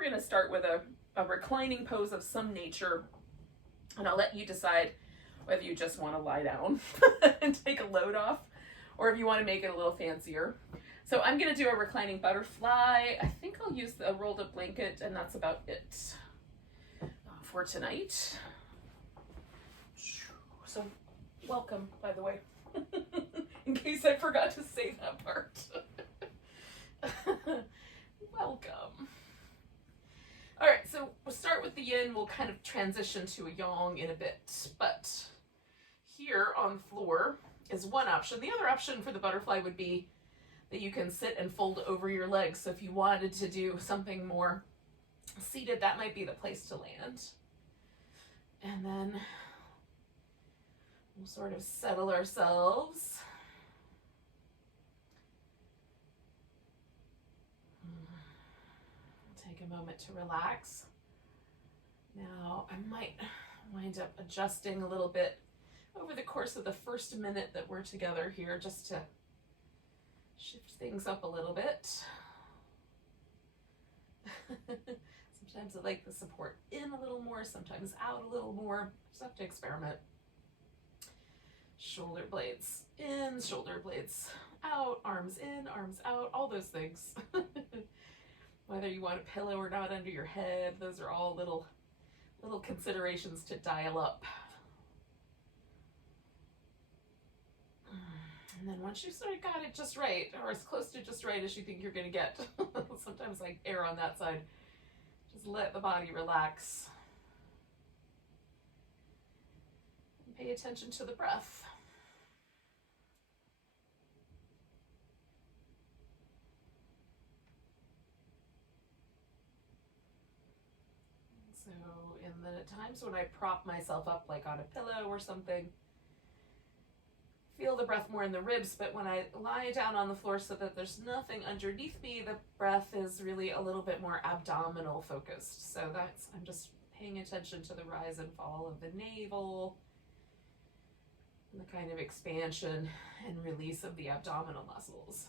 we're going to start with a reclining pose of some nature, and I'll let you decide whether you just want to lie down and take a load off, or if you want to make it a little fancier. So I'm going to do a reclining butterfly. I think I'll use a rolled up blanket, and that's about it for tonight. So welcome, by the way, in case I forgot to say that part. Welcome. All right, so we'll start with the yin. We'll kind of transition to a yang in a bit, but here on the floor is one option. The other option for the butterfly would be that you can sit and fold over your legs. So if you wanted to do something more seated, that might be the place to land. And then we'll sort of settle ourselves. Take a moment to relax. Now, I might wind up adjusting a little bit over the course of the first minute that we're together here, just to shift things up a little bit. Sometimes I like the support in a little more, sometimes out a little more. Just have to experiment. Shoulder blades in, shoulder blades out, arms in, arms out, all those things. Whether you want a pillow or not under your head, those are all little considerations to dial up. And then once you sort of got it just right, or as close to just right as you think you're going to get, sometimes I err on that side, just let the body relax. And pay attention to the breath. So in the times when I prop myself up like on a pillow or something, feel the breath more in the ribs, but when I lie down on the floor so that there's nothing underneath me, the breath is really a little bit more abdominal focused. So I'm just paying attention to the rise and fall of the navel, and the kind of expansion and release of the abdominal muscles.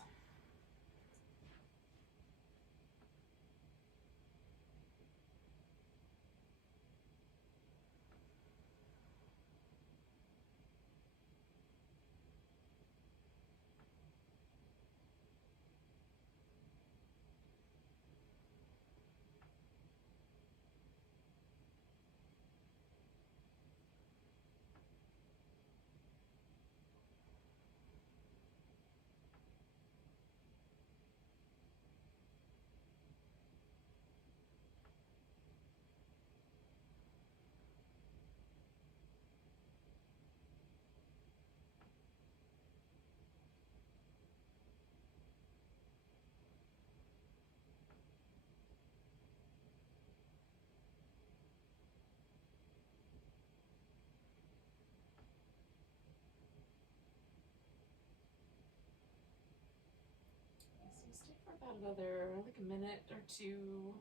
Stay for about another, like a minute or two.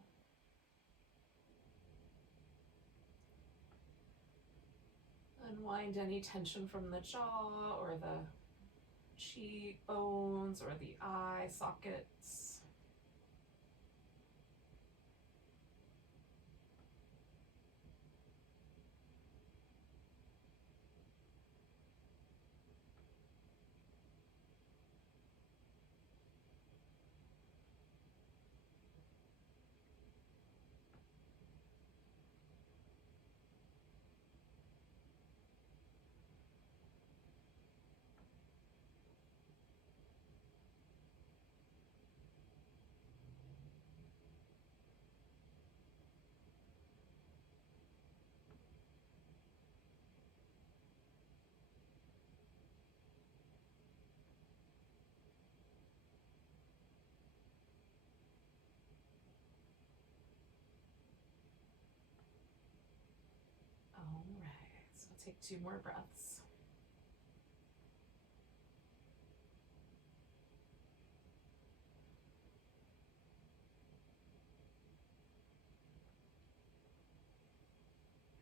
Unwind any tension from the jaw or the cheekbones or the eye sockets. All right, so I'll take 2 more breaths.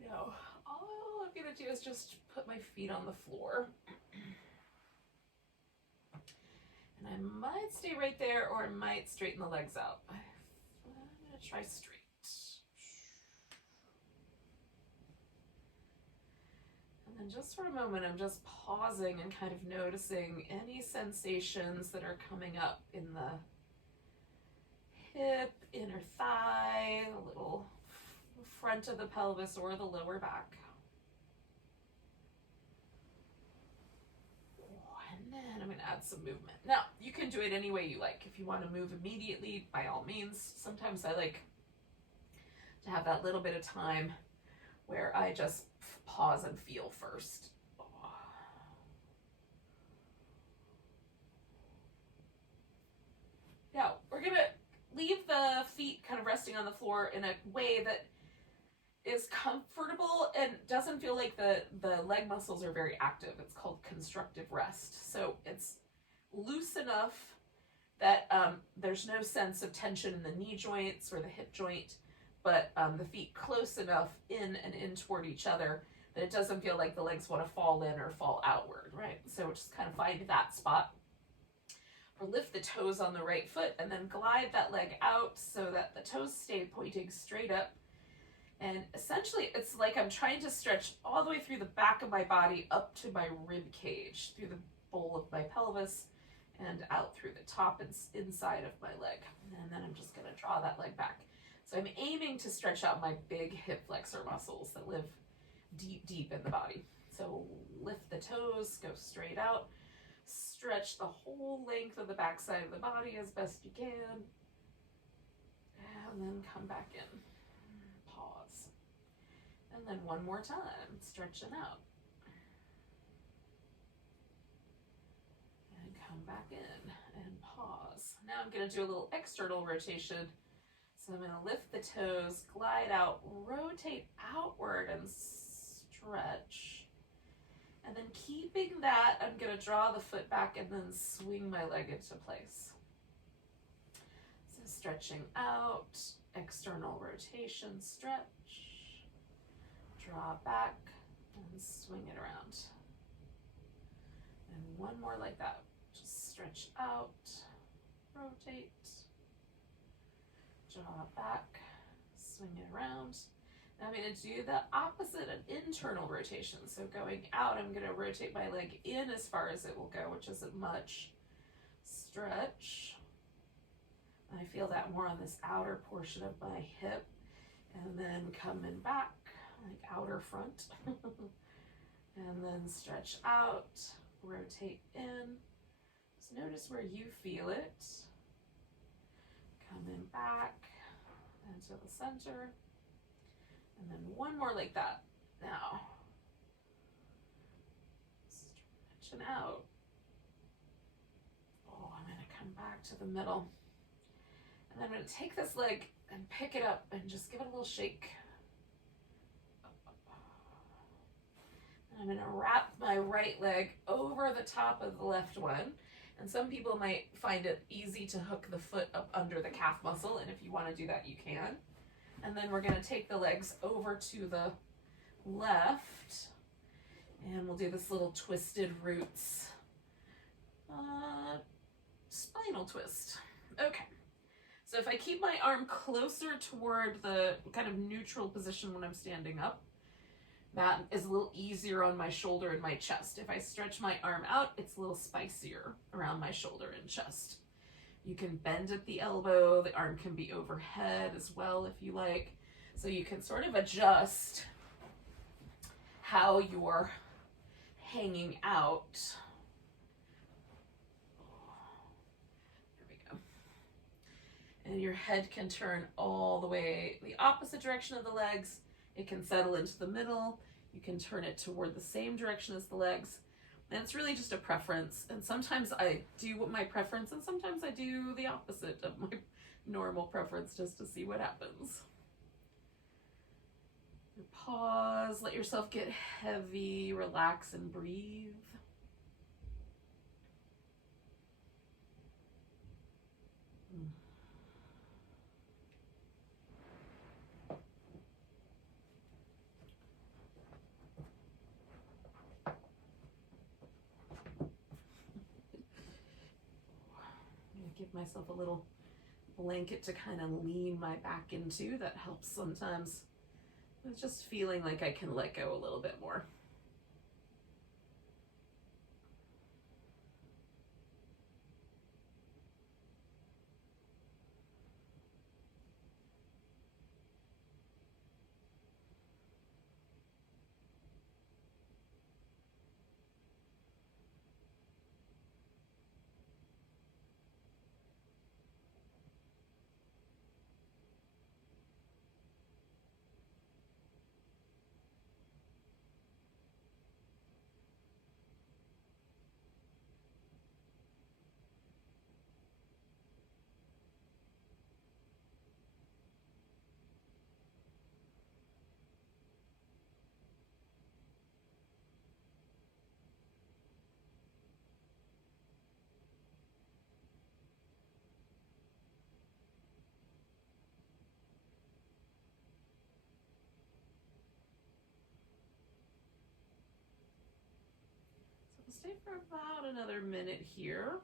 Now, all I'm going to do is just put my feet on the floor. And I might stay right there, or I might straighten the legs out. I'm going to try straight. And just for a moment, I'm just pausing and kind of noticing any sensations that are coming up in the hip, inner thigh, the little front of the pelvis, or the lower back. And then I'm going to add some movement. Now, you can do it any way you like. If you want to move immediately, by all means. Sometimes I like to have that little bit of time where I just pause and feel first. Now, we're going to leave the feet kind of resting on the floor in a way that is comfortable and doesn't feel like the leg muscles are very active. It's called constructive rest. So it's loose enough that there's no sense of tension in the knee joints or the hip joint, but the feet close enough in and in toward each other that it doesn't feel like the legs want to fall in or fall outward, right? So just kind of find that spot. Or lift the toes on the right foot and then glide that leg out so that the toes stay pointing straight up. And essentially, it's like I'm trying to stretch all the way through the back of my body up to my rib cage, through the bowl of my pelvis, and out through the top and inside of my leg. And then I'm just going to draw that leg back. So I'm aiming to stretch out my big hip flexor muscles that live deep, deep in the body. So lift the toes, go straight out, stretch the whole length of the back side of the body as best you can, and then come back in. Pause. And then one more time, stretching out. And come back in and pause. Now I'm going to do a little external rotation. So I'm going to lift the toes, glide out, rotate outward and stretch. And then keeping that, I'm going to draw the foot back and then swing my leg into place. So stretching out, external rotation, stretch, draw back, and swing it around. And one more like that. Just stretch out, rotate, draw back, swing it around. Now I'm going to do the opposite, an internal rotation. So going out, I'm going to rotate my leg in as far as it will go, which isn't much. Stretch. I feel that more on this outer portion of my hip. And then coming back, like outer front. And then stretch out, rotate in. Just notice where you feel it. Coming back into the center. And then one more like that. Now, stretching out. Oh, I'm going to come back to the middle. And then I'm going to take this leg and pick it up and just give it a little shake. And I'm going to wrap my right leg over the top of the left one. And some people might find it easy to hook the foot up under the calf muscle. And if you want to do that, you can. And then we're going to take the legs over to the left, and we'll do this little twisted roots spinal twist. Okay, so if I keep my arm closer toward the kind of neutral position when I'm standing up, that is a little easier on my shoulder and my chest. If I stretch my arm out, it's a little spicier around my shoulder and chest. You can bend at the elbow, the arm can be overhead as well if you like. So you can sort of adjust how you're hanging out. There we go. And your head can turn all the way the opposite direction of the legs. It can settle into the middle. You can turn it toward the same direction as the legs. And it's really just a preference. And sometimes I do my preference, and sometimes I do the opposite of my normal preference just to see what happens. Pause, let yourself get heavy, relax and breathe. Give myself a little blanket to kind of lean my back into. That helps sometimes with just feeling like I can let go a little bit more. Stay for about another minute here.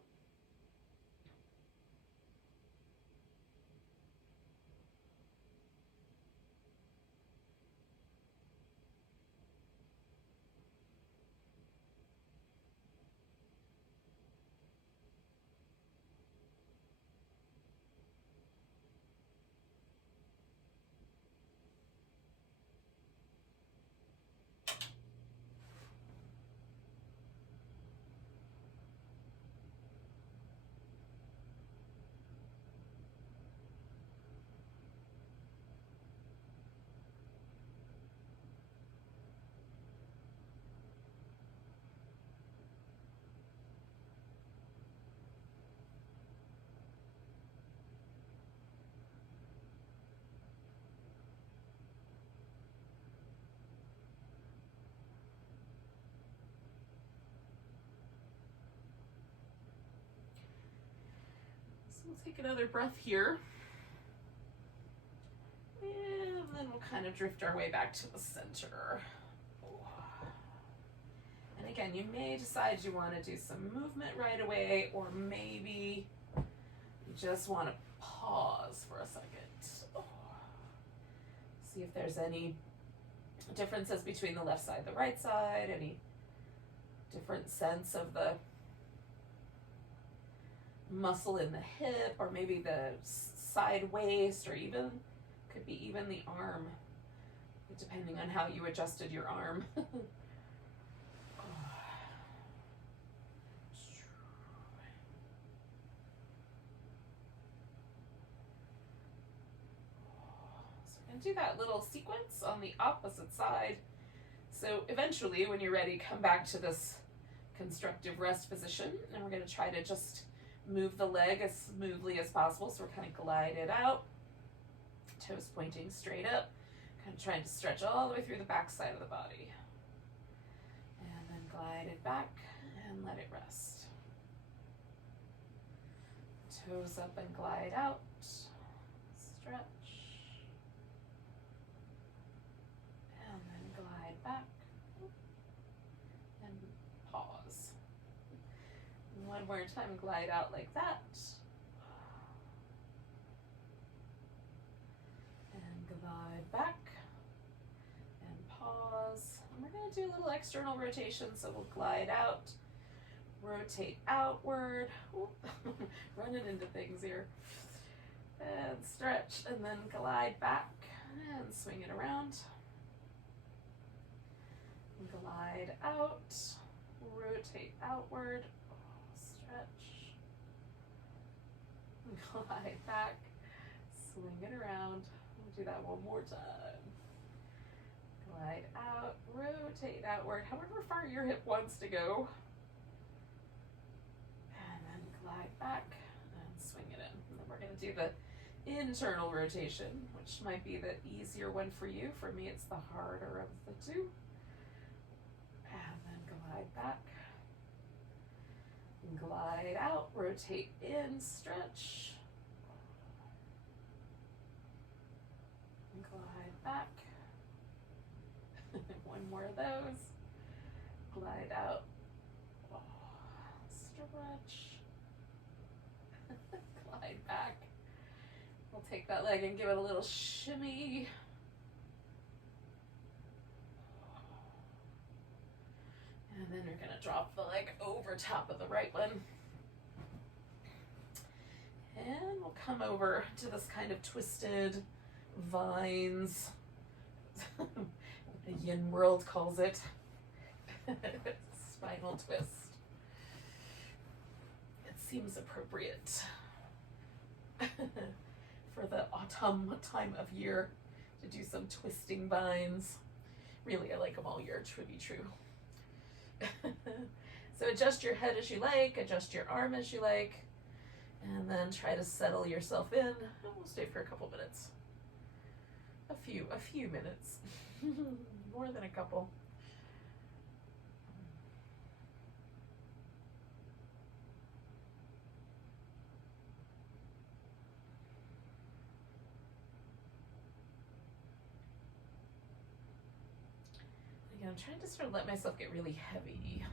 We'll take another breath here. And then we'll kind of drift our way back to the center. And again, you may decide you want to do some movement right away, or maybe you just want to pause for a second. See if there's any differences between the left side and the right side, any different sense of the muscle in the hip, or maybe the side waist, or even could be even the arm, depending on how you adjusted your arm. So we're going to do that little sequence on the opposite side. So eventually, when you're ready, come back to this constructive rest position, and we're going to try to just move the leg as smoothly as possible. So we're kind of glide it out, toes pointing straight up, kind of trying to stretch all the way through the back side of the body. And then glide it back and let it rest. Toes up and glide out, stretch, and then glide back and pause. One more time, glide out like that. And glide back and pause. And we're going to do a little external rotation, so we'll glide out, rotate outward, running into things here, and stretch, and then glide back and swing it around. Glide out, rotate outward, stretch, glide back, swing it around. We'll do that one more time. Glide out, rotate outward, however far your hip wants to go. And then glide back and swing it in. And then we're going to do the internal rotation, which might be the easier one for you. For me, it's the harder of the two. And then glide back. Glide out, rotate in, stretch. Glide back. One more of those. Glide out. Stretch. Glide back. We'll take that leg and give it a little shimmy. And then you're going to drop the leg over top of the right one. And we'll come over to this kind of twisted vines. The yin world calls it spinal twist. It seems appropriate for the autumn time of year to do some twisting vines. Really, I like them all year, to be true. So adjust your head as you like, adjust your arm as you like, and then try to settle yourself in. And we'll stay for a couple minutes. A few minutes. More than a couple. Again, I'm trying to sort of let myself get really heavy.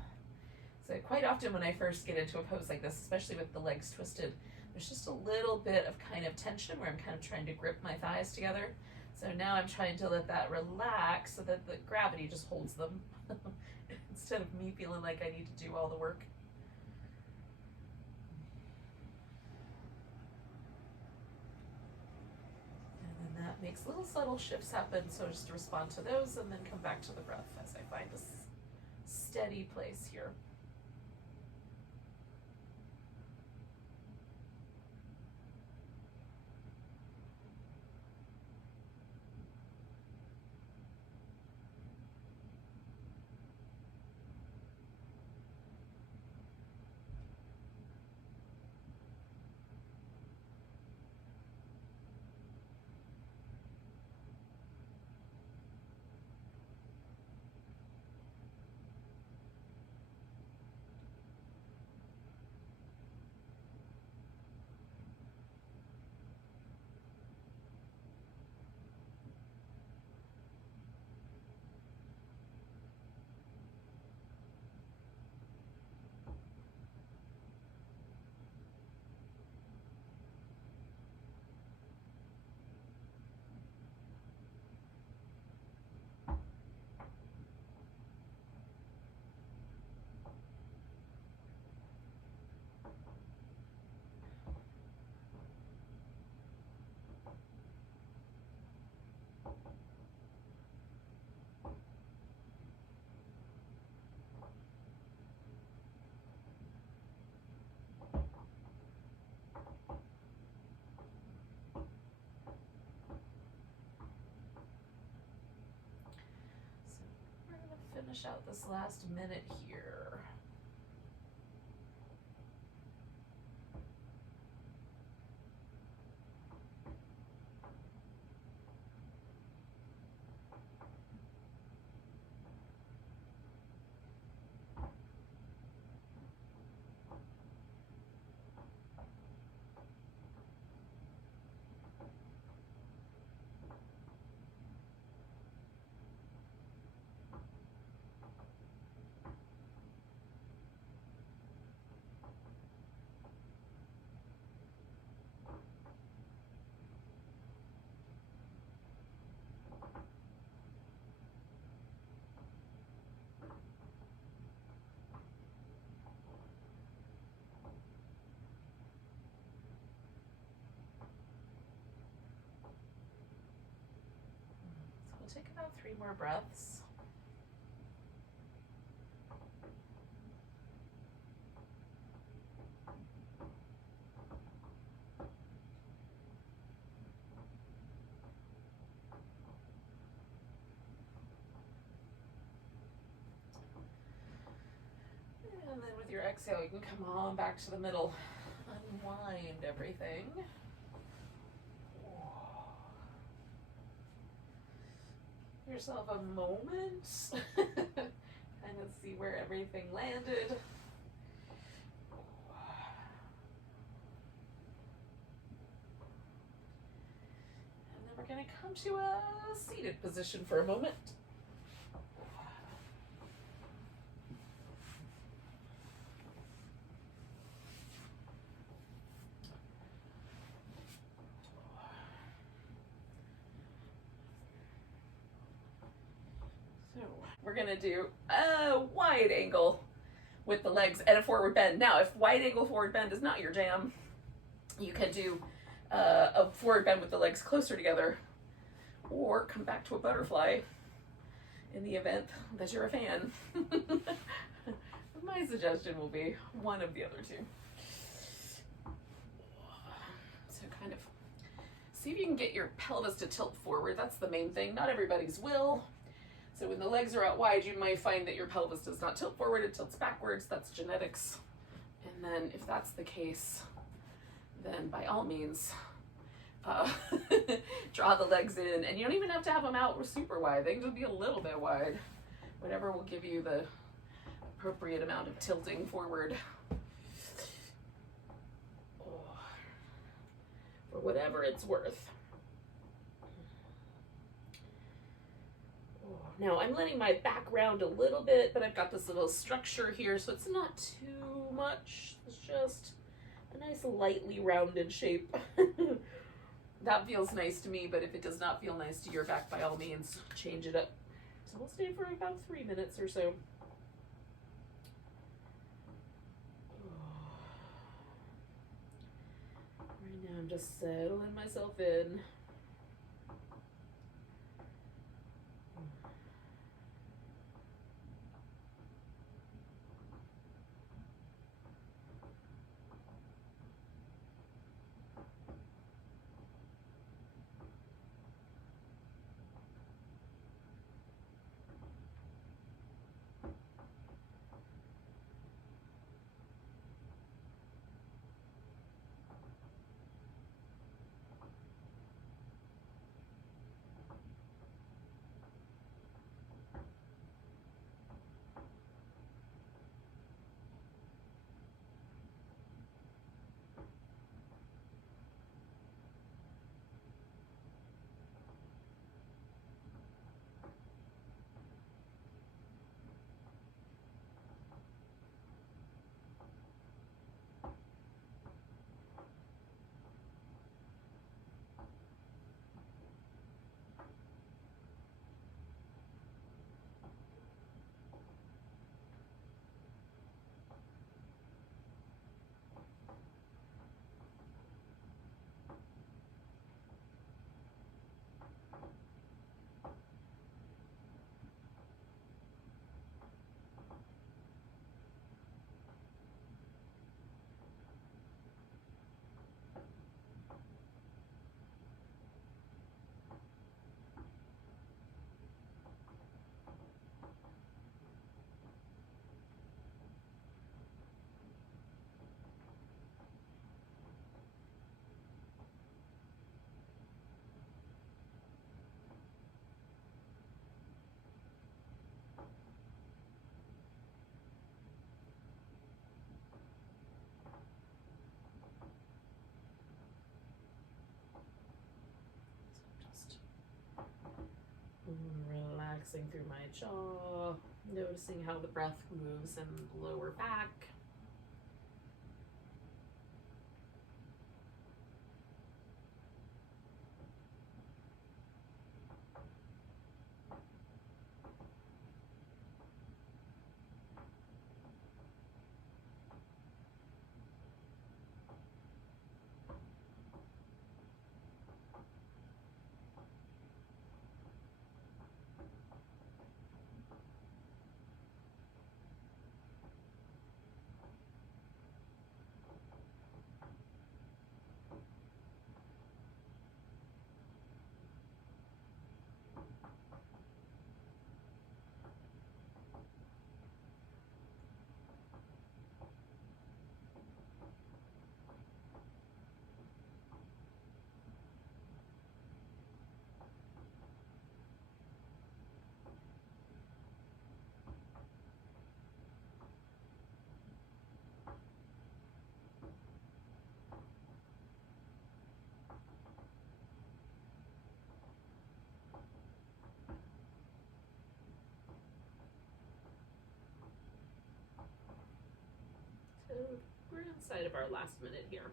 So quite often when I first get into a pose like this, especially with the legs twisted, there's just a little bit of kind of tension where I'm kind of trying to grip my thighs together. So now I'm trying to let that relax so that the gravity just holds them instead of me feeling like I need to do all the work. And then that makes little subtle shifts happen, so just to respond to those and then come back to the breath as I find a steady place here. Finish out this last minute here. Take about 3 more breaths. And then with your exhale, you can come on back to the middle. Unwind everything. Yourself a moment, kind of see where everything landed. And then we're going to come to a seated position for a moment. We're gonna do a wide angle with the legs and a forward bend. Now, if wide angle forward bend is not your jam, you can do a forward bend with the legs closer together, or come back to a butterfly in the event that you're a fan. My suggestion will be one of the other two. So kind of see if you can get your pelvis to tilt forward. That's the main thing. Not everybody's will. So when the legs are out wide, you might find that your pelvis does not tilt forward, it tilts backwards. That's genetics. And then if that's the case, then by all means, draw the legs in. And you don't even have to have them out super wide. They can just be a little bit wide. Whatever will give you the appropriate amount of tilting forward. For whatever it's worth. Now I'm letting my back round a little bit, but I've got this little structure here, so it's not too much. It's just a nice lightly rounded shape. That feels nice to me, but if it does not feel nice to your back, by all means, change it up. So we'll stay for about 3 minutes or so. Right now I'm just settling myself in. Relaxing through my jaw, noticing how the breath moves in the lower back. So we're inside of our last minute here.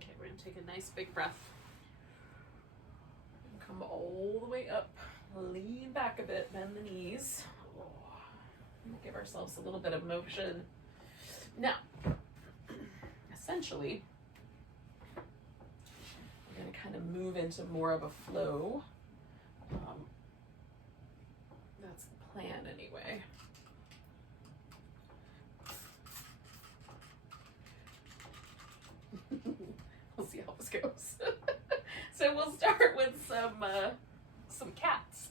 Okay, we're gonna take a nice big breath. Come all the way up, lean back a bit, bend the knees. Give ourselves a little bit of motion. Now, essentially, we're going to kind of move into more of a flow. So we'll start with some cats.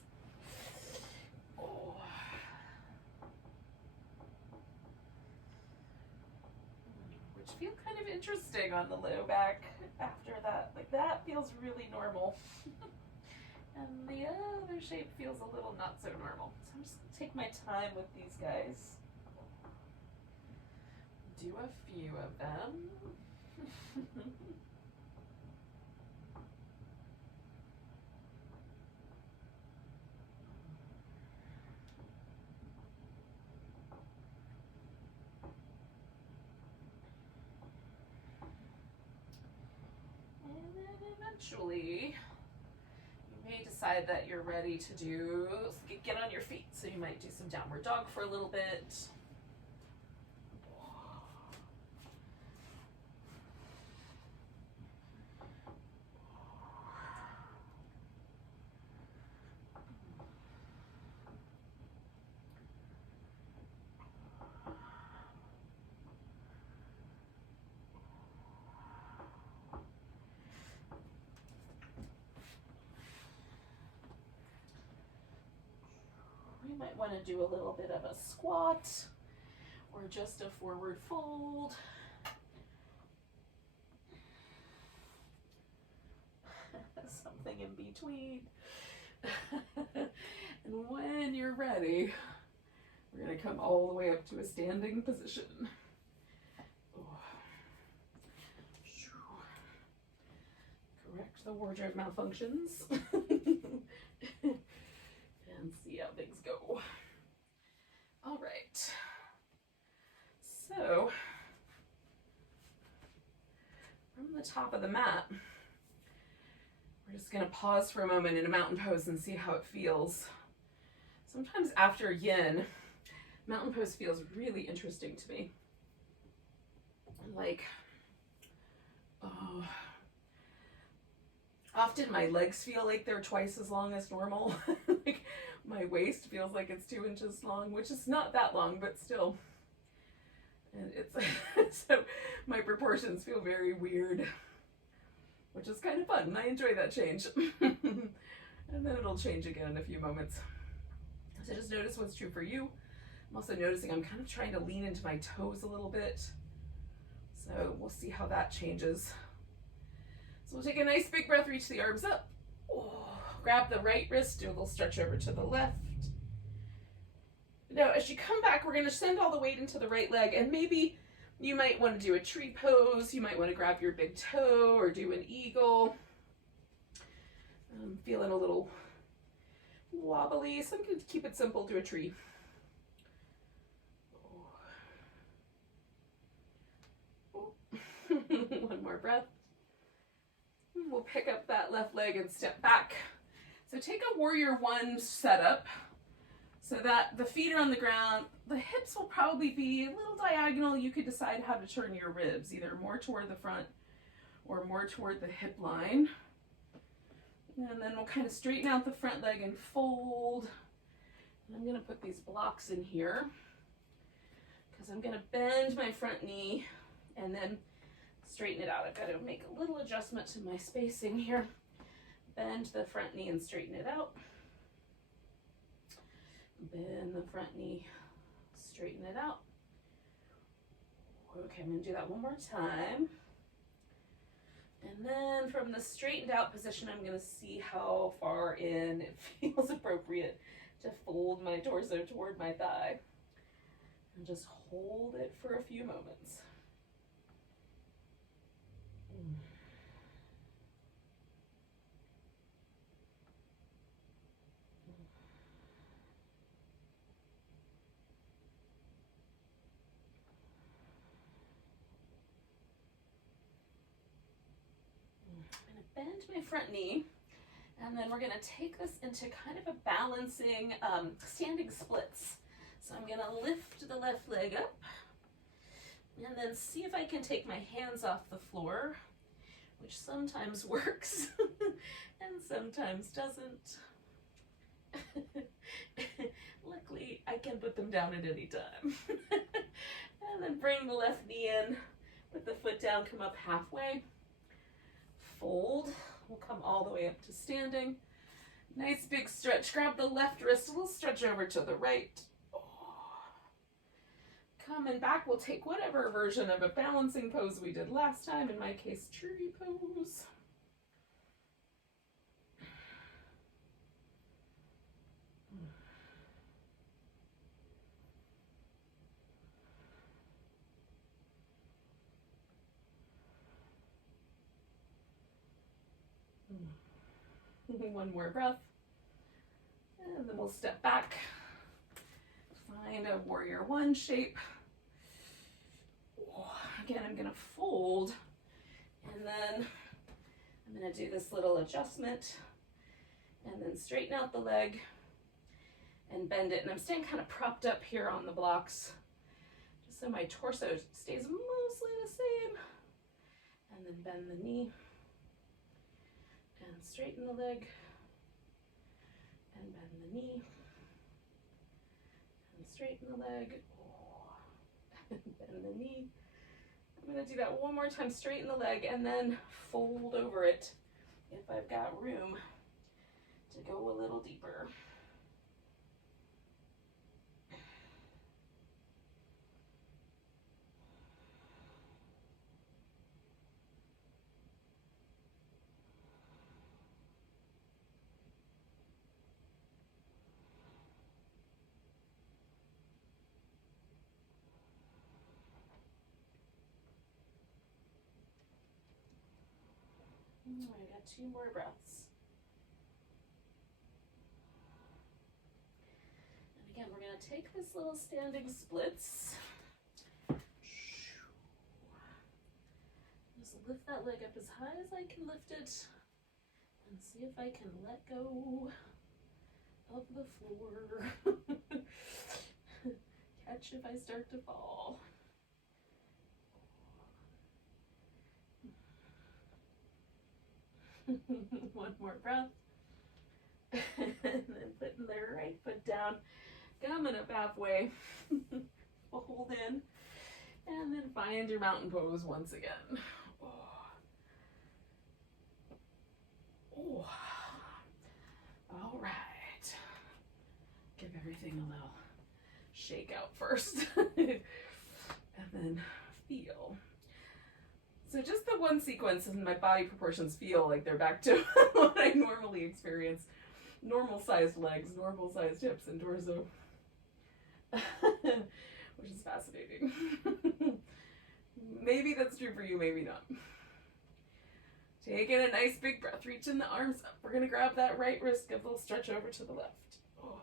Oh. Which feel kind of interesting on the low back after that. Like that feels really normal. And the other shape feels a little not so normal. So I'm just gonna take my time with these guys. Do a few of them. And then eventually, you may decide that you're ready to get on your feet. So you might do some downward dog for a little bit. You might want to do a little bit of a squat or just a forward fold. Something in between. And when you're ready, we're going to come all the way up to a standing position. Correct the wardrobe malfunctions. And see how things go. All right. So, from the top of the mat, we're just going to pause for a moment in a mountain pose and see how it feels. Sometimes after yin, mountain pose feels really interesting to me. Like, oh, often my legs feel like they're twice as long as normal. Like my waist feels like it's 2 inches long, which is not that long, but still. And it's, so my proportions feel very weird, which is kind of fun. And I enjoy that change. And then it'll change again in a few moments. So just notice what's true for you. I'm also noticing I'm kind of trying to lean into my toes a little bit. So we'll see how that changes. So we'll take a nice big breath, reach the arms up. Oh, grab the right wrist, do a little stretch over to the left. Now, as you come back, we're going to send all the weight into the right leg, and maybe you might want to do a tree pose. You might want to grab your big toe or do an eagle. I'm feeling a little wobbly, so I'm going to keep it simple, do a tree. Oh. One more breath. We'll pick up that left leg and step back. So take a warrior one setup so that the feet are on the ground. The hips will probably be a little diagonal. You could decide how to turn your ribs, either more toward the front or more toward the hip line. And then we'll kind of straighten out the front leg and fold. And I'm going to put these blocks in here because I'm going to bend my front knee and then straighten it out. I've got to make a little adjustment to my spacing here. Bend the front knee and straighten it out. Bend the front knee, straighten it out. Okay, I'm going to do that one more time. And then from the straightened out position, I'm going to see how far in it feels appropriate to fold my torso toward my thigh. And just hold it for a few moments. I'm going to bend my front knee, and then we're going to take this into kind of a balancing standing splits. So I'm going to lift the left leg up and then see if I can take my hands off the floor, which sometimes works and sometimes doesn't. Luckily, I can put them down at any time. And then bring the left knee in, put the foot down, come up halfway, fold, We'll come all the way up to standing. Nice big stretch. Grab the left wrist, a little stretch over to the right. Coming back, we'll take whatever version of a balancing pose we did last time. In my case, tree pose. One more breath. And then we'll step back. Find a warrior one shape. Again, I'm going to fold, and then I'm going to do this little adjustment, and then straighten out the leg and bend it. And I'm staying kind of propped up here on the blocks, just so my torso stays mostly the same. And then bend the knee, and straighten the leg, and bend the knee, and straighten the leg, and bend the knee. I'm going to do that one more time, straighten the leg, and then fold over it if I've got room to go a little deeper. I got 2 more breaths. And again, we're going to take this little standing splits. Just lift that leg up as high as I can lift it, and see if I can let go of the floor. Catch if I start to fall. One more breath. And then putting the right foot down, coming up halfway. Hold in, and then find your mountain pose once again. Oh. All right. Give everything a little shake out first. And then feel. So just the one sequence and my body proportions feel like they're back to what I normally experience. Normal sized legs, normal sized hips and torso. Which is fascinating. Maybe that's true for you, maybe not. Taking a nice big breath, reaching the arms up. We're gonna grab that right wrist, give a little stretch over to the left. Oh.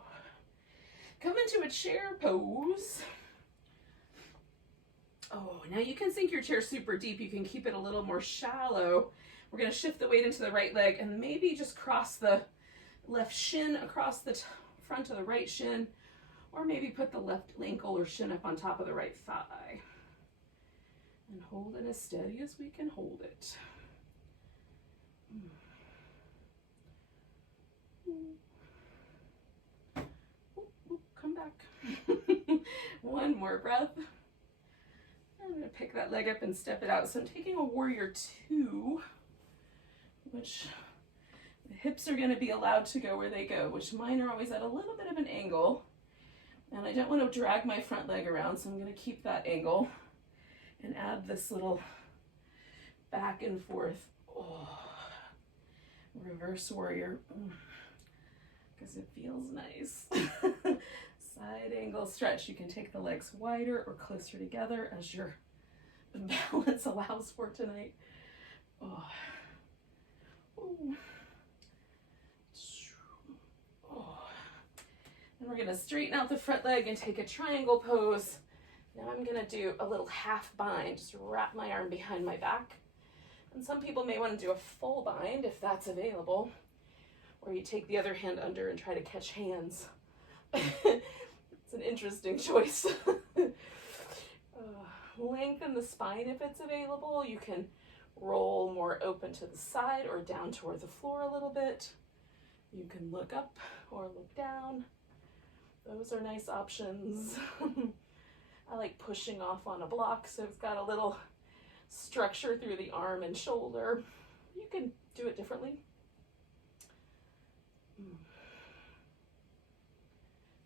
Come into a chair pose. Oh, now you can sink your chair super deep. You can keep it a little more shallow. We're going to shift the weight into the right leg and maybe just cross the left shin across the front of the right shin, or maybe put the left ankle or shin up on top of the right thigh. And hold it as steady as we can hold it. Come back. One more breath. I'm going to pick that leg up and step it out. So I'm taking a warrior 2, which the hips are going to be allowed to go where they go, which mine are always at a little bit of an angle. And I don't want to drag my front leg around, so I'm going to keep that angle and add this little back and forth. Oh, reverse warrior, because it feels nice. Side angle stretch. You can take the legs wider or closer together as your balance allows for tonight. Oh. Oh. And we're going to straighten out the front leg and take a triangle pose. Now I'm going to do a little half bind, just wrap my arm behind my back. And some people may want to do a full bind if that's available, or you take the other hand under and try to catch hands. It's an interesting choice. Lengthen the spine if it's available. You can roll more open to the side or down toward the floor a little bit. You can look up or look down. Those are nice options. I like pushing off on a block, so it's got a little structure through the arm and shoulder. You can do it differently.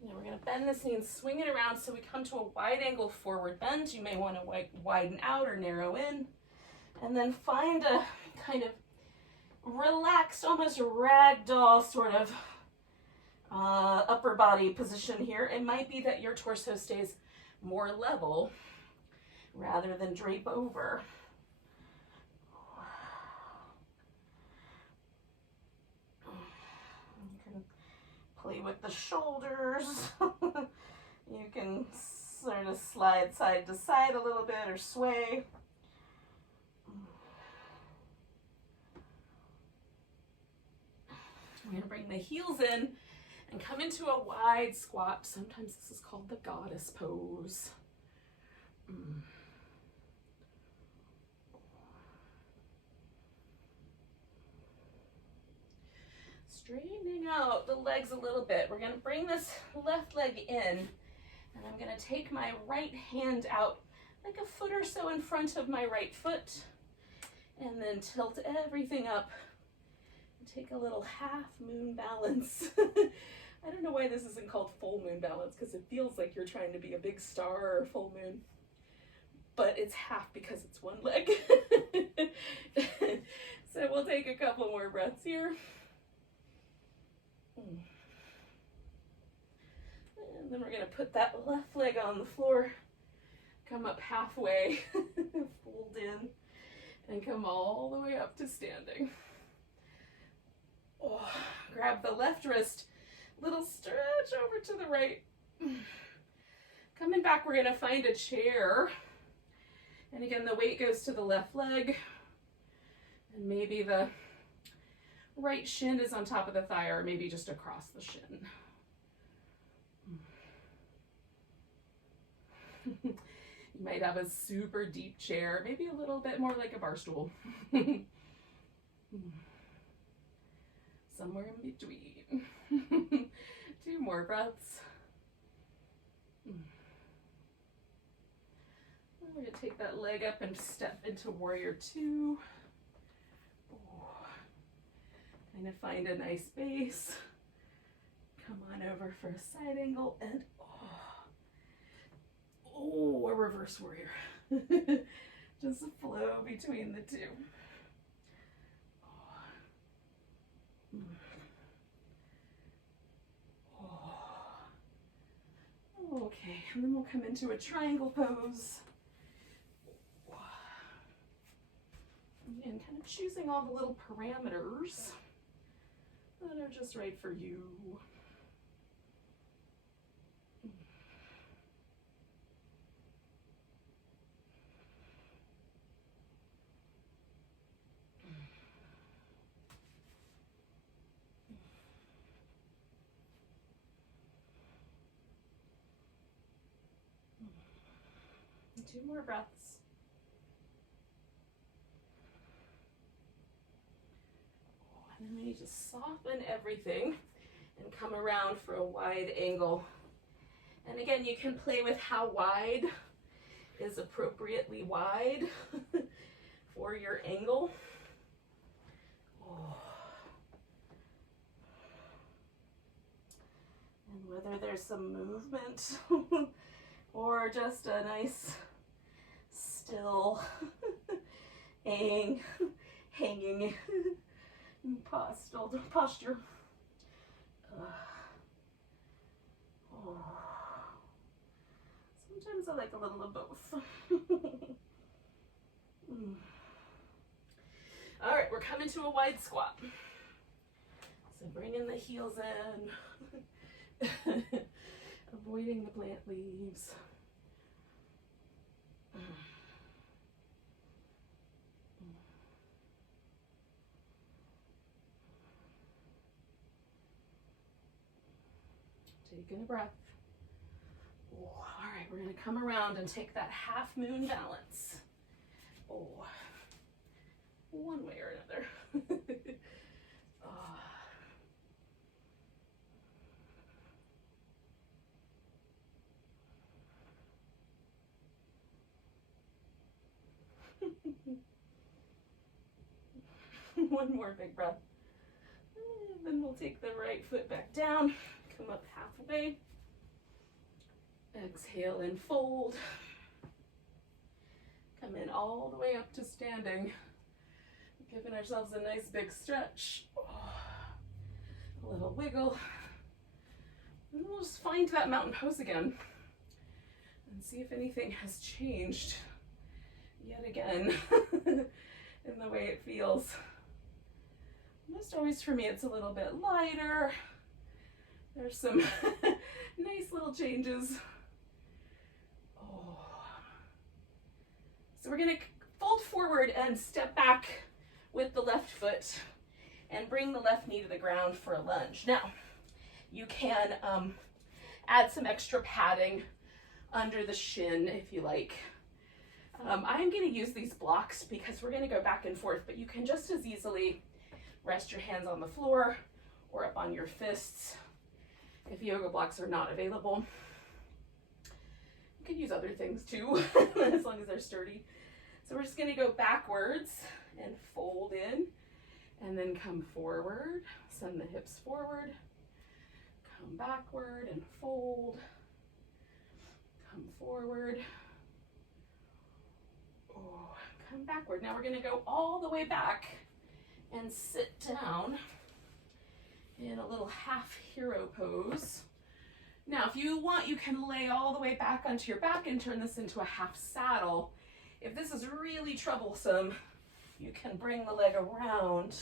Now we're going to bend this knee and swing it around so we come to a wide angle forward bend. You may want to widen out or narrow in. And then find a kind of relaxed, almost ragdoll sort of upper body position here. It might be that your torso stays more level rather than drape over. You can play with the shoulders. You can sort of slide side to side a little bit or sway. We're going to bring the heels in and come into a wide squat. Sometimes this is called the goddess pose. Straightening out the legs a little bit. We're going to bring this left leg in, and I'm going to take my right hand out like a foot or so in front of my right foot, and then tilt everything up. Take a little half moon balance. I don't know why this isn't called full moon balance, because it feels like you're trying to be a big star or a full moon, but it's half because it's one leg. So we'll take a couple more breaths here. And then we're going to put that left leg on the floor, come up halfway, fold in, and come all the way up to standing. Oh, grab the left wrist, little stretch over to the right. Coming back, we're going to find a chair. And again, the weight goes to the left leg. And maybe the right shin is on top of the thigh, or maybe just across the shin. You might have a super deep chair, maybe a little bit more like a bar stool. Somewhere in between. 2 more breaths. We're going to take that leg up and step into warrior 2. Kind of find a nice base. Come on over for a side angle and a reverse warrior. Just flow between the two. Okay, and then we'll come into a triangle pose. And kind of choosing all the little parameters that are just right for you. And 2 more breaths. And then we just soften everything and come around for a wide angle. And again, you can play with how wide is appropriately wide for your angle. And whether there's some movement or just a nice still hanging posture. Sometimes I like a little of both. All right, we're coming to a wide squat. So bringing the heels in, avoiding the plant leaves. Taking a breath. All right, we're going to come around and take that half moon balance. One way or another. One more big breath. And then we'll take the right foot back down, come up halfway. Exhale and fold. Come in all the way up to standing. Giving ourselves a nice big stretch. A little wiggle. And we'll just find that mountain pose again and see if anything has changed yet again in the way it feels. Most always for me it's a little bit lighter. There's some nice little changes. So we're going to fold forward and step back with the left foot and bring the left knee to the ground for a lunge. Now, you can add some extra padding under the shin if you like. I'm going to use these blocks because we're going to go back and forth, but you can just as easily rest your hands on the floor or up on your fists if yoga blocks are not available. You can use other things too, as long as they're sturdy. So we're just going to go backwards and fold in, and then come forward, send the hips forward, come backward and fold, come forward, come backward. Now we're going to go all the way back and sit down in a little half hero pose. Now, if you want, you can lay all the way back onto your back and turn this into a half saddle. If this is really troublesome, you can bring the leg around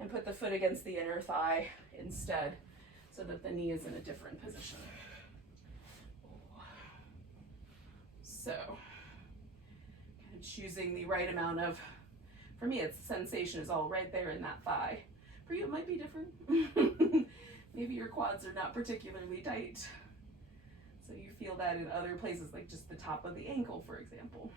and put the foot against the inner thigh instead so that the knee is in a different position. So, kind of choosing the right amount of, for me, it's sensation is all right there in that thigh. For you, it might be different. Maybe your quads are not particularly tight, so you feel that in other places, like just the top of the ankle, for example.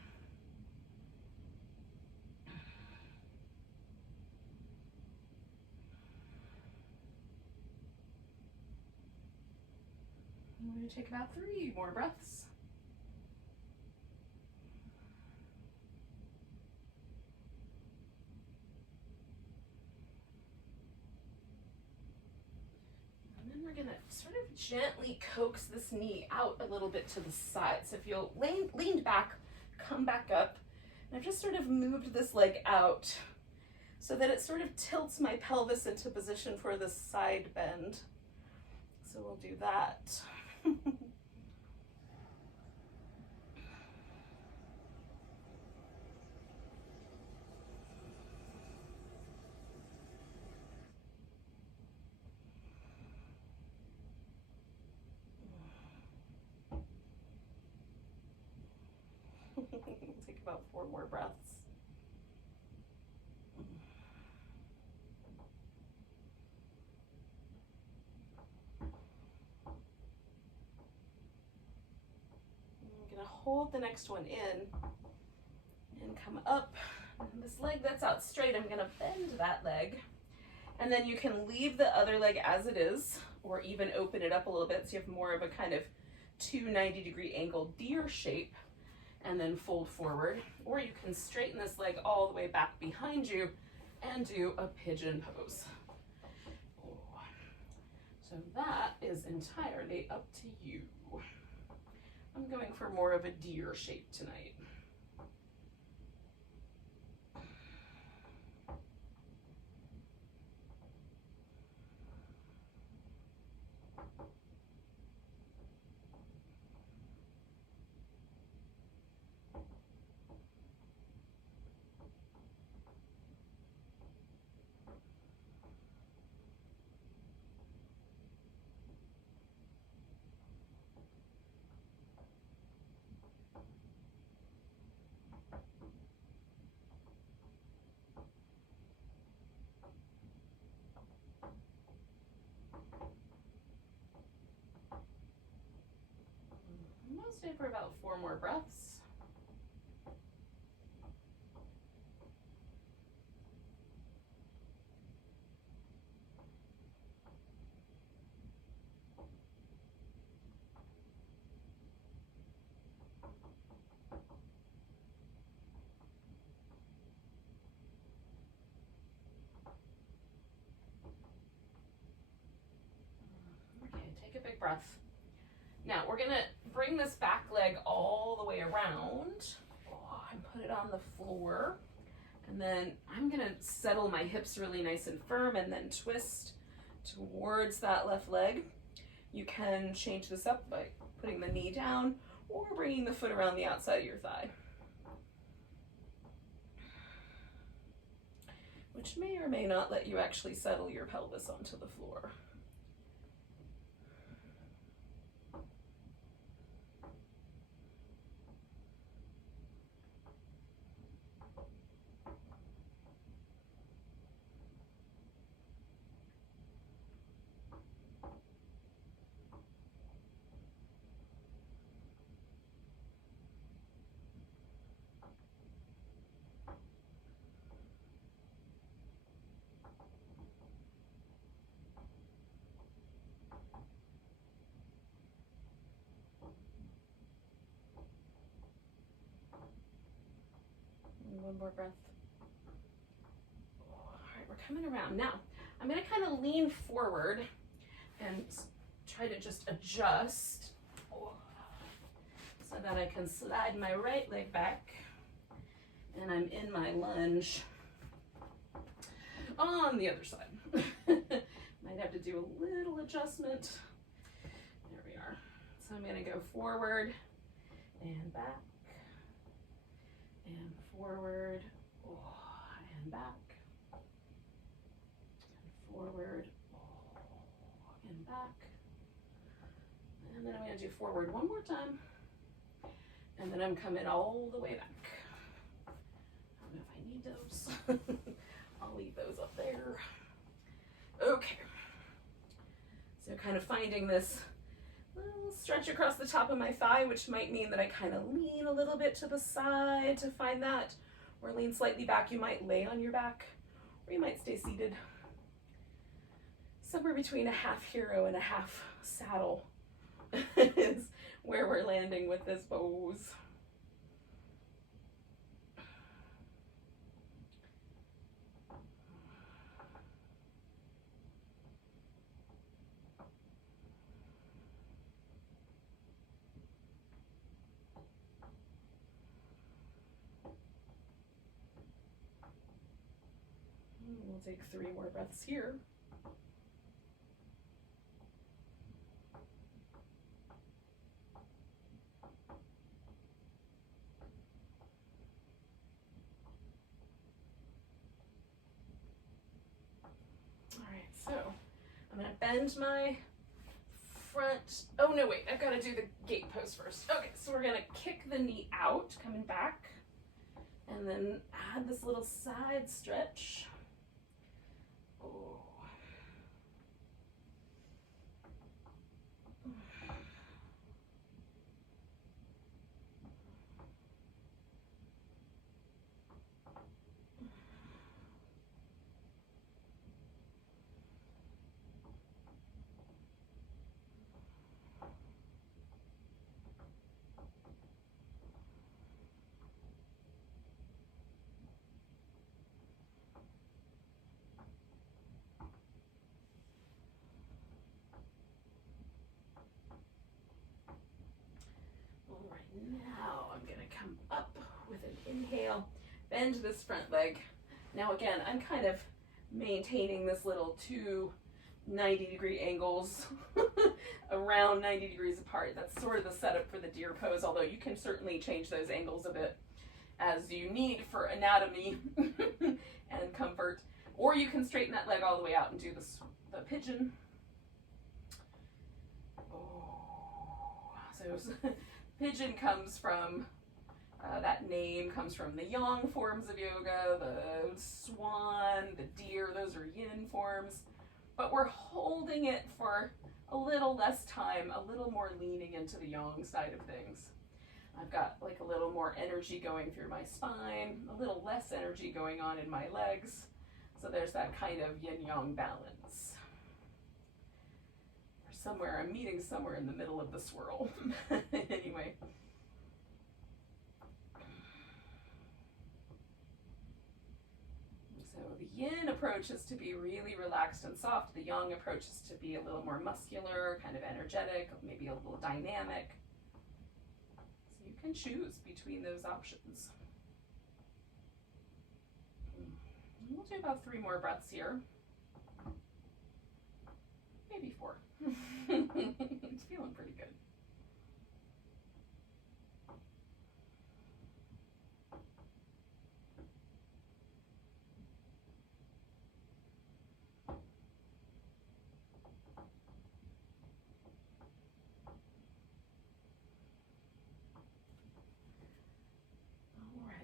I'm going to take about 3 more breaths. We're going to sort of gently coax this knee out a little bit to the side. So if you'll lean back, come back up. And I've just sort of moved this leg out so that it sort of tilts my pelvis into position for this side bend. So we'll do that. Take about 4 more breaths. I'm going to hold the next one in and come up. And this leg that's out straight, I'm going to bend that leg. And then you can leave the other leg as it is, or even open it up a little bit so you have more of a kind of 290-degree angle deer shape, and then fold forward. Or you can straighten this leg all the way back behind you and do a pigeon pose. So that is entirely up to you. I'm going for more of a deer shape tonight. I'll stay for about 4 more breaths. take a big breath. Now we're gonna bring this back leg all the way around and put it on the floor. And then I'm gonna settle my hips really nice and firm and then twist towards that left leg. You can change this up by putting the knee down or bringing the foot around the outside of your thigh, which may or may not let you actually settle your pelvis onto the floor. One more breath. All right, we're coming around. Now, I'm going to kind of lean forward and try to just adjust so that I can slide my right leg back and I'm in my lunge on the other side. Might have to do a little adjustment. There we are. So I'm going to go forward and back. And forward, and back, and forward, and back. And then I'm going to do forward one more time. And then I'm coming all the way back. I don't know if I need those. I'll leave those up there. Okay. So kind of finding this little stretch across the top of my thigh, which might mean that I kind of lean a little bit to the side to find that, or lean slightly back. You might lay on your back, or you might stay seated. Somewhere between a half hero and a half saddle is where we're landing with this pose. We'll take 3 more breaths here. All right, so I'm going to bend my front. Oh, no, wait, I've got to do the gate pose first. Okay, so we're going to kick the knee out, coming back, and then add this little side stretch. Oh. Now I'm going to come up with an inhale, bend this front leg. Now again, I'm kind of maintaining this little 2 90-degree angles around 90 degrees apart. That's sort of the setup for the deer pose, although you can certainly change those angles a bit as you need for anatomy and comfort. Or you can straighten that leg all the way out and do the pigeon. So pigeon comes from, that name comes from the yang forms of yoga, the swan, the deer, those are yin forms. But we're holding it for a little less time, a little more leaning into the yang side of things. I've got like a little more energy going through my spine, a little less energy going on in my legs. So there's that kind of yin-yang balance. Or somewhere, I'm meeting somewhere in the middle of the swirl. Anyway. So the yin approach is to be really relaxed and soft. The yang approach is to be a little more muscular, kind of energetic, maybe a little dynamic. So you can choose between those options. We'll do about 3 more breaths here. Maybe 4. It's feeling pretty good.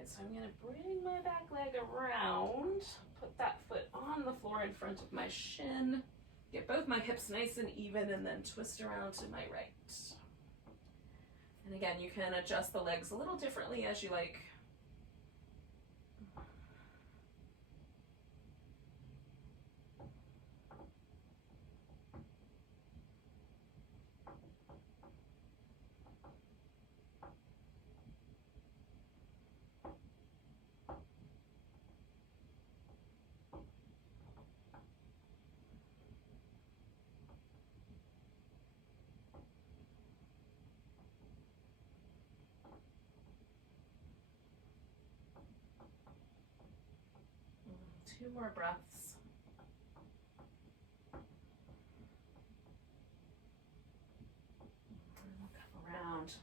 So I'm going to bring my back leg around, put that foot on the floor in front of my shin, get both my hips nice and even, and then twist around to my right. And again, you can adjust the legs a little differently as you like. Two more breaths. And we'll come around.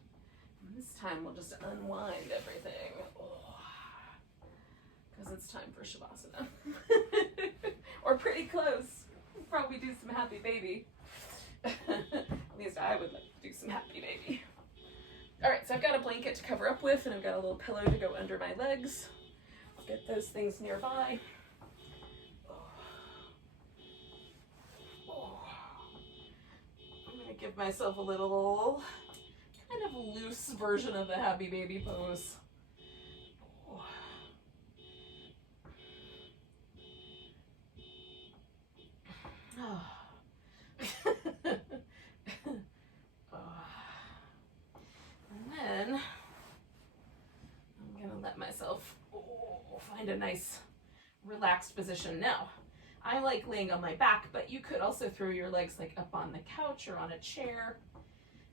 And this time we'll just unwind everything. Because it's time for Shavasana. Or pretty close. We'll probably do some happy baby. At least I would like to do some happy baby. Alright, so I've got a blanket to cover up with, and I've got a little pillow to go under my legs. Get those things nearby. Give myself a little kind of loose version of the happy baby pose. And then I'm gonna let myself find a nice relaxed position. Now, I like laying on my back, but you could also throw your legs like up on the couch or on a chair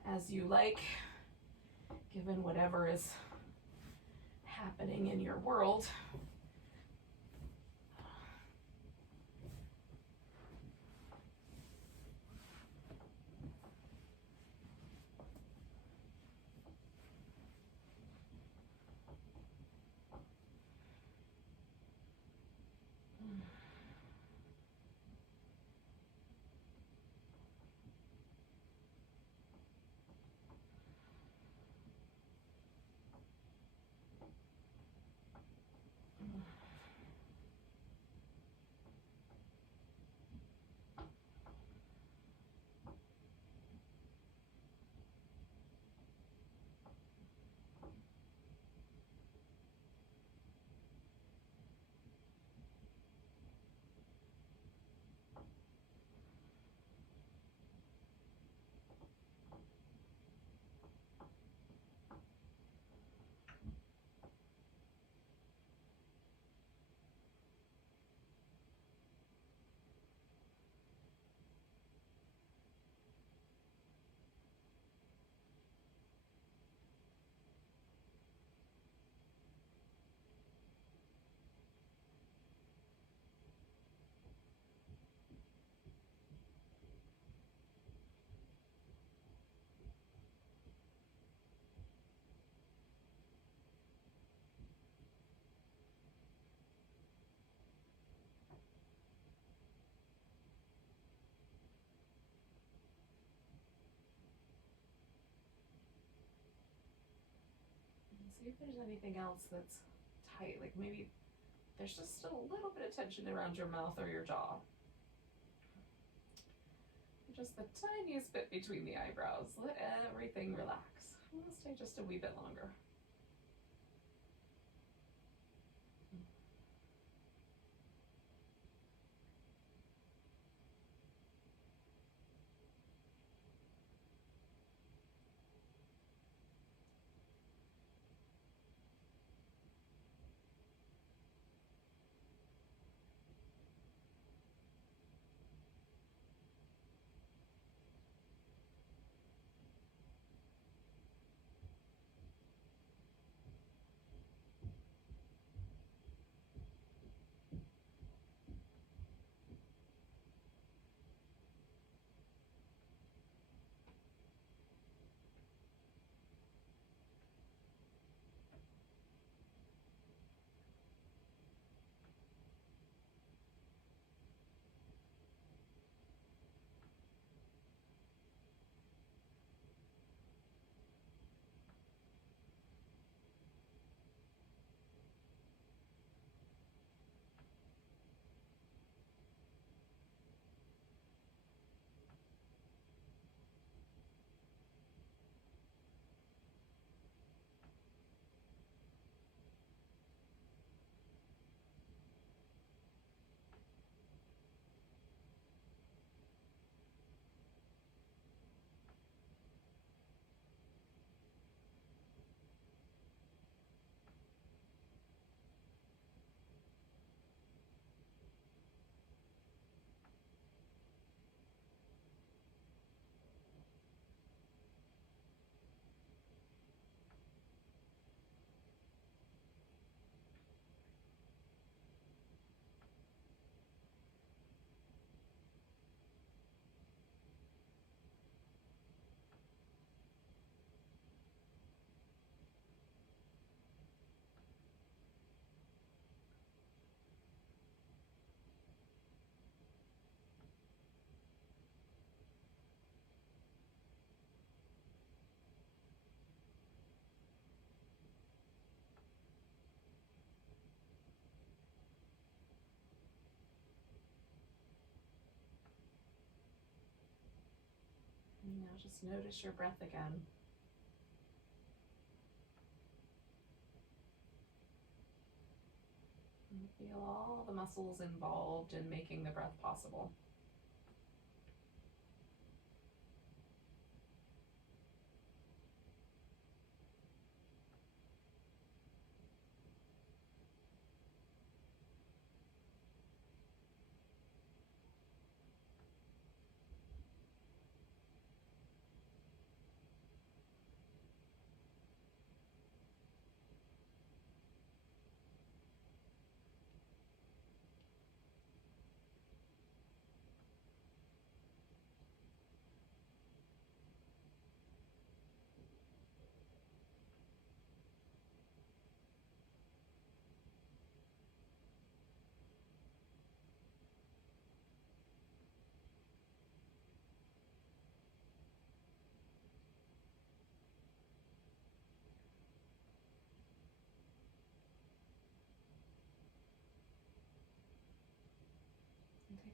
as you like, given whatever is happening in your world. See if there's anything else that's tight, like maybe there's just still a little bit of tension around your mouth or your jaw. Just the tiniest bit between the eyebrows. Let everything relax. We'll stay just a wee bit longer. Now just notice your breath again. And feel all the muscles involved in making the breath possible.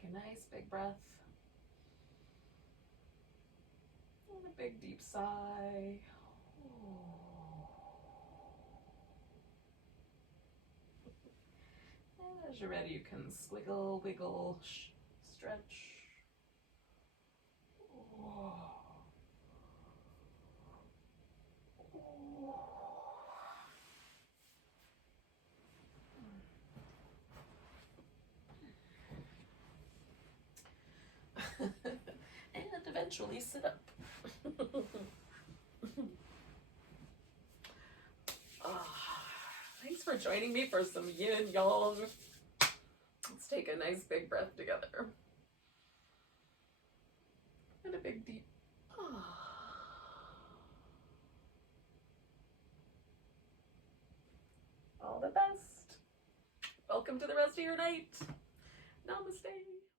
Take a nice big breath. And a big deep sigh. And as you're ready, you can squiggle, wiggle, stretch. And eventually sit up. Thanks for joining me for some yin yang. Let's take a nice big breath together. And a big deep. All the best. Welcome to the rest of your night. Namaste.